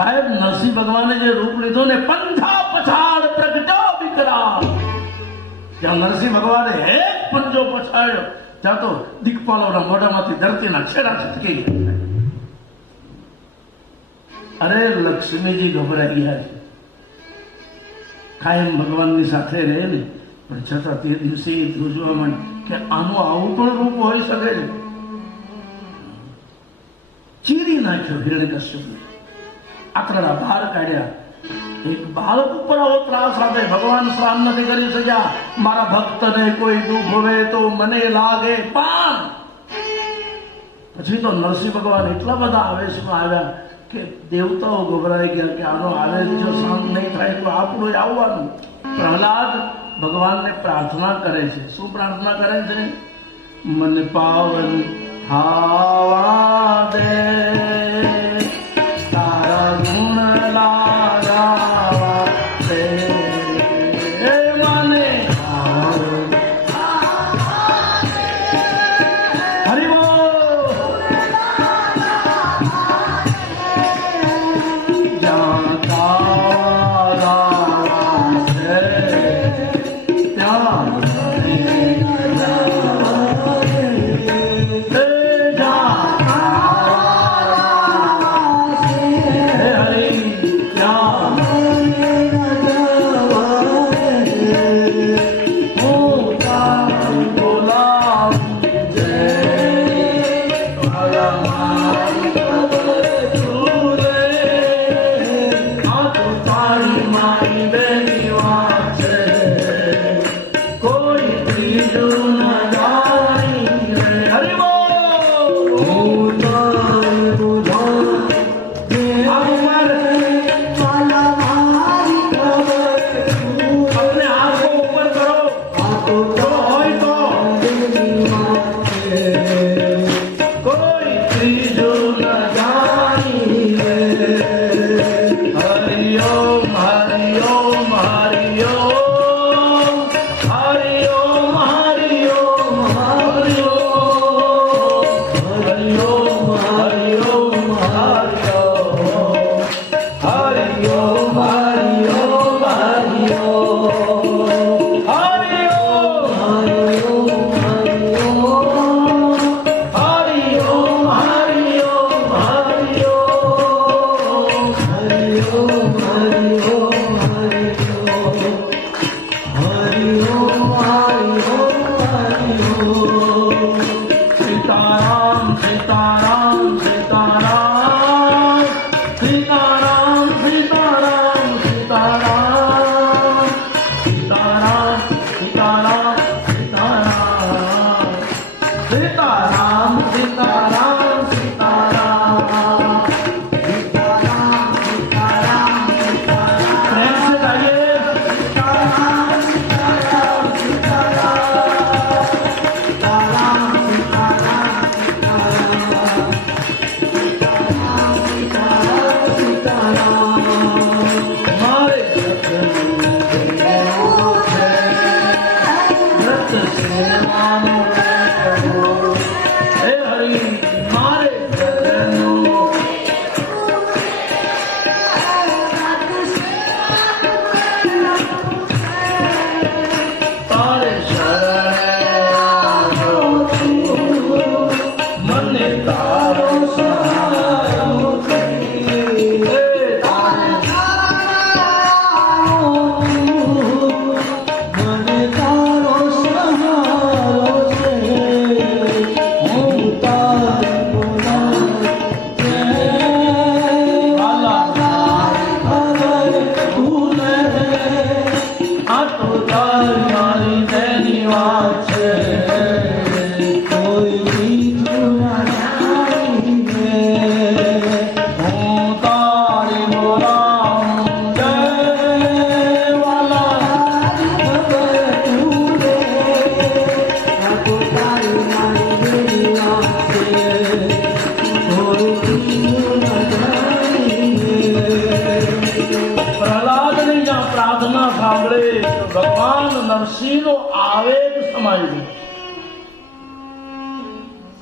સાહેબ નરસિંહ ભગવાને જે રૂપ લીધું ને પંજા પછાડ પ્રગટ્યો વિકરાળ. જ્યાં નરસિંહ ભગવાને એક પંજો પછાડ્યો ત્યાં તો દિક્પાલોના મોઢામાંથી ધરતીના છેડા છટકી ગયા. અરે લક્ષ્મીજી ગભરાઈ ગયા છે. કાયમ ભગવાનની સાથે રહે ને પણ છતાં તે દિવસે એ જોવા માંડે કે આનું આવું પણ રૂપ હોઈ શકે છે. ચીરી નાખ્યો હિરણ્યકશ્યપને, આંતરડા બહાર કાઢ્યા. એક બાળક ઉપર આવો ત્રાસ આપે, ભગવાન સહન નથી કરી શક્યા. મારા ભક્તને કોઈ દુઃખ હોય તો મને લાગે પાન. પછી તો નરસિંહ ભગવાન એટલા બધા આવેશમાં આવ્યા કે દેવતાઓ ગભરાઈ ગયા કે આનો આવેશ જો શાંત નહીં થાય તો આપણું આવવાનું. પ્રહલાદ ભગવાનને પ્રાર્થના કરે છે. શું પ્રાર્થના કરે છે? મને પાવન થાવા દે, તારા ગુણ લાગાવા દે, મને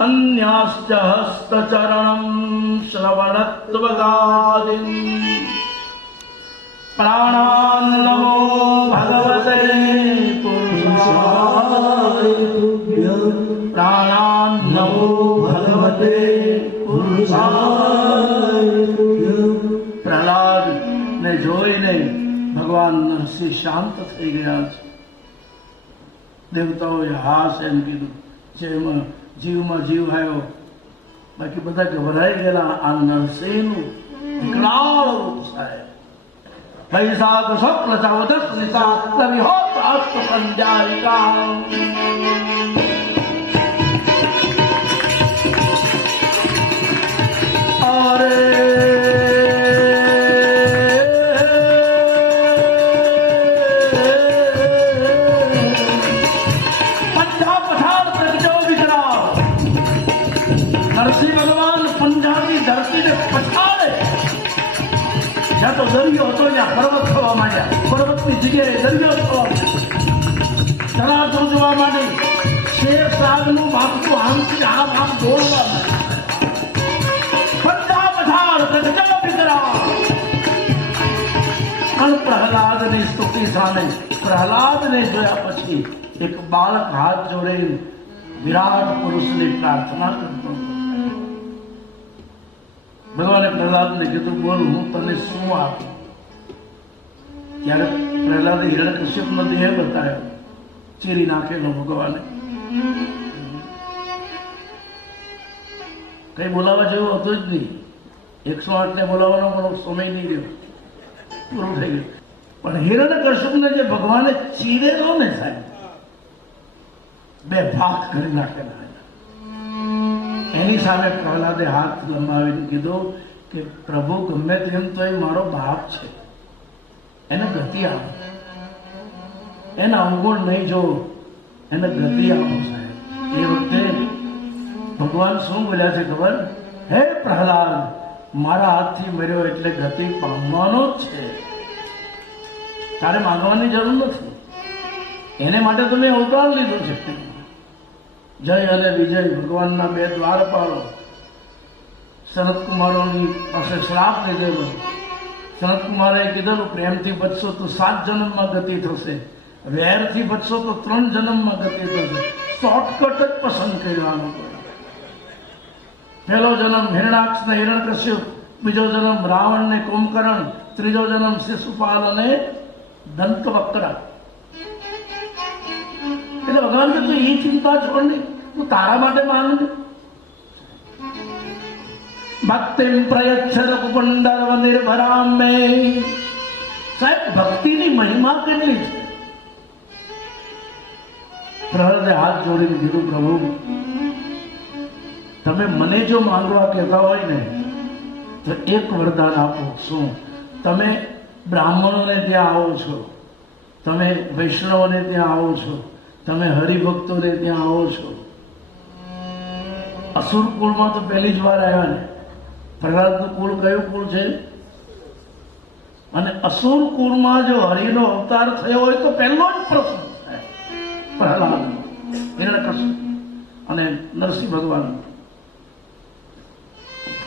अन्याश्च हस्तचरणं श्रवणत्वगादिन् प्राणान् नमो भगवते पुरुषाय तुभ्यं प्राणान् नमो भगवते पुरुषाय तुभ्यं प्रहलाद ने જોઈને ભગવાન નરસિંહ શાંત થઈ ગયા છે. દેવતાઓએ હાસ એમ કીધું જેમાં જીવમાં જીવ આવ્યો, બાકી બધા ગભરાઈ ગયેલા. આ નરસિંહનું વિકરાળ રૂપ સાહેબ. વૈશાખ શુક્લ ચૌદસ નિશાત વિહોત અસ્ત સંધ્યાયિકા. અરે નરસિંહ ભગવાન પંજાબની ધરતીને પછાડે. જ્યાં તો દરિયો હતો ત્યાં પર્વત થવા માંડ્યા, પર્વતની જગ્યાએ દરિયો થવા માંડ્યા. ધરાધર જોવા માંડી, શેર શાકનું માપતું આમથી આમ આમ દોડવા માંડ્યા. પંજાબ પછાડ પ્રગટા વિકરાળ. પણ પ્રહલાદની સ્તુતિ સામે પ્રહલાદને જોયા પછી એક બાળક હાથ જોડે વિરાટ પુરુષની પ્રાર્થના કરતો. ભગવાને પ્રહલાદને કીધું, બોલ હું તને શું આપું? ત્યારે પ્રહલાદે હિરણ્યકશ્યપનો દેહ બતાવ્યો, ચીરી નાખેલો. ભગવાને કઈ બોલાવવા જેવું હતું જ નહીં. 108 ને બોલાવવાનો પણ સમય નહીં રહ્યો, પૂરું થઈ ગયું. પણ હિરણ્યકશ્યપને જે ભગવાને ચીરેલો ને સાહેબ, બે ભાગ કરી નાખેલા. એની સામે પ્રહલાદે હાથ લંબાવીને કીધું કે પ્રભુ ગમે તેમ તો એ મારો બાપ છે, એને ગતિ આપો, એના અવગુણ નહીં જોવો, એને ગતિ આપો સાહેબ. એ વખતે ભગવાન શું બોલ્યા છે ખબર? હે પ્રહલાદ, મારા હાથથી મર્યો એટલે ગતિ પામવાનો જ છે, તારે માંગવાની જરૂર નથી. એને માટે તો મેં અવતાર લીધો છે. જય અને વિજય ભગવાનના બે દ્વારપાલો. સનત કુમારોની પાસે શ્રાપ લીધેલો. સનત કુમારે કીધેલું, પ્રેમથી બચશો તો 7 જન્મમાં ગતિ થશે, વેરથી બચશો તો 3 જન્મમાં ગતિ થશે. શોર્ટકટ જ પસંદ કરવાનો. પહેલો જન્મ હિરણાક્ષ ને હિરણ્યકશ્યપ, બીજો જન્મ રાવણ ને કુંભકર્ણ, ત્રીજો જન્મ શિશુપાલ અને દંતવક્ર. એટલે ભગવાન કે તું એ ચિંતા છોડ નહીં, તું તારા માટે માંગ. ભક્તિમ પ્રયચ્છદ પુંડરવ નિર્ભરામ મે. સાહેબ, ભક્તિની મહિમા કેટલી છે. પ્રહલાદે હાથ જોડીને કીધું, પ્રભુ તમે મને જો માંગવા કહેતા હોય ને તો એક વરદાન આપો. શું? તમે બ્રાહ્મણોને ત્યાં આવો છો, તમે વૈષ્ણવોને ત્યાં આવો છો, તમે હરિભક્તોને ત્યાં આવો છો. અસુર કુળમાં તો પહેલી જ વાર આવ્યા ને. પ્રહલાદનું કુળ કયું કુળ છે? અને અસુર કુળમાં જો હરિનો અવતાર થયો હોય તો પહેલો જ પ્રશ્ન થાય પ્રહલાદ, હિરણ્યકશ્યપ અને નરસિંહ ભગવાન.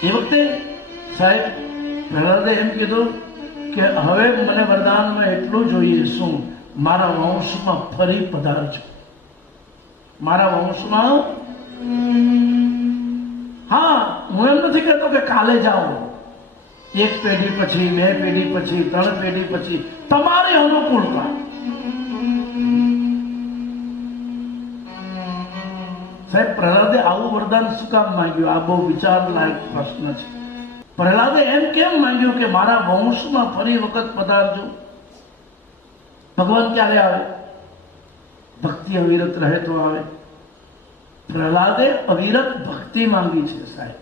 એ વખતે સાહેબ પ્રહલાદે એમ કીધું કે હવે મને વરદાનમાં એટલું જોઈએ, શું? મારા વંશમાં ફરી પધારજો. મારા વંશમાં, હા, હું એમ નથી કહેતો કે કાલે જાઓ, 1 પેઢી પછી, 2 પેઢી પછી, 3 પેઢી પછી, તમારી અનુકૂળતા. સાહેબ પ્રહલાદે આવું વરદાન શું કામ માંગ્યું? આ બહુ વિચાર લાયક પ્રશ્ન છે. પ્રહલાદે એમ કેમ માંગ્યું કે મારા વંશમાં ફરી વખત પધારજો? ભગવાન ક્યારે આવે? ભક્તિ અવિરત રહે તો આવે. પ્રહલાદે અવિરત ભક્તિ માંગી છે સાહેબ.